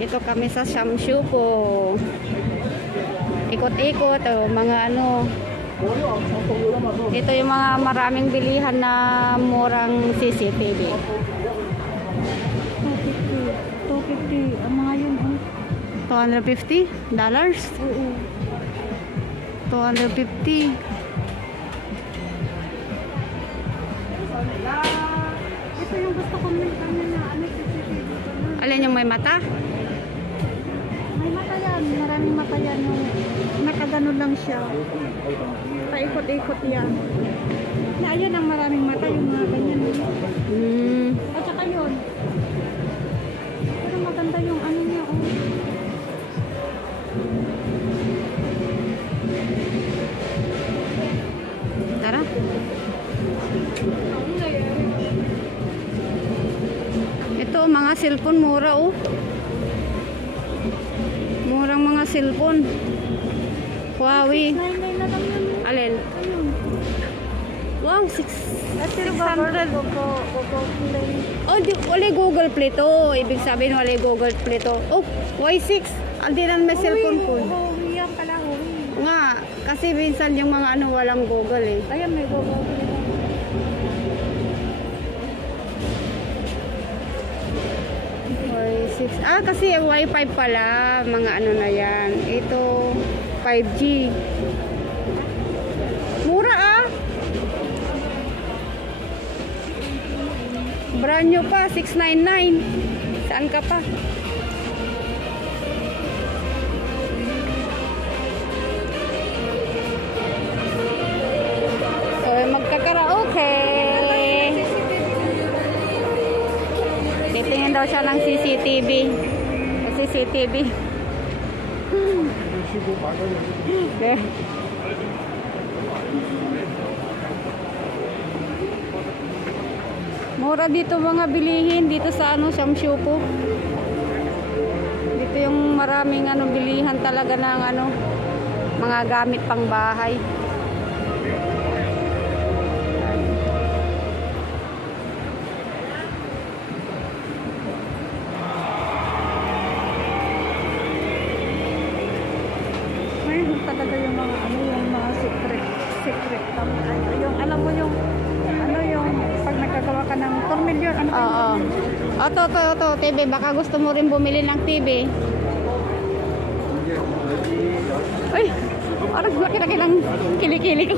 Dito kami sa Shamshu po. Ikot-ikot, oh, mga ano. Ito yung mga maraming bilihan na murang CCTV. 250. Ang mga yun, $250? Oo. 250. Ito yung gusto ko ng na ano, CCTV ko na. Alin yung may mata? May mata yan. Maraming mata yan. Yung nakaganon lang siya. Paikot-ikot yan. Na ayun ang maraming mata. Yung mga ganyan. At saka yun. Pero maganda yung ano niya. Oh. Tara. Ito, mga cellphone mura oh. Murang mga cellphone. Huawei. 99 na lang yun. Alin? Ayun. Wow, At 600. Play. Oh, di, wala Google Play to. Ibig sabihin wala Google Play to. Oh, Y6. Hindi na may cellphone po. Huawei yan pala. Huawei. Nga, kasi minsan yung mga ano walang Google eh. Ayan, may Google Play. Y6. Ah, kasi Wi-Fi pala. Mga ano na yan. Ito, 5G. Mura ah. Brand new pa, 699. Saan ka pa? So, magkakaraoke. Titingin daw siya ng CCTV. CCTV. Okay. Mura dito mga bilihin dito sa ano Shamshu po. Dito yung maraming ano bilihan talaga ng ano mga gamit pang bahay. Mayroon talaga yung mga ano, yung mga secret yung alam mo yung ano yung pag nagkagawa ka ng tornilyo ano Oo. To, TV. Baka gusto mo rin bumili ng TV. Uy, parang laki-laki ng kilikili ko.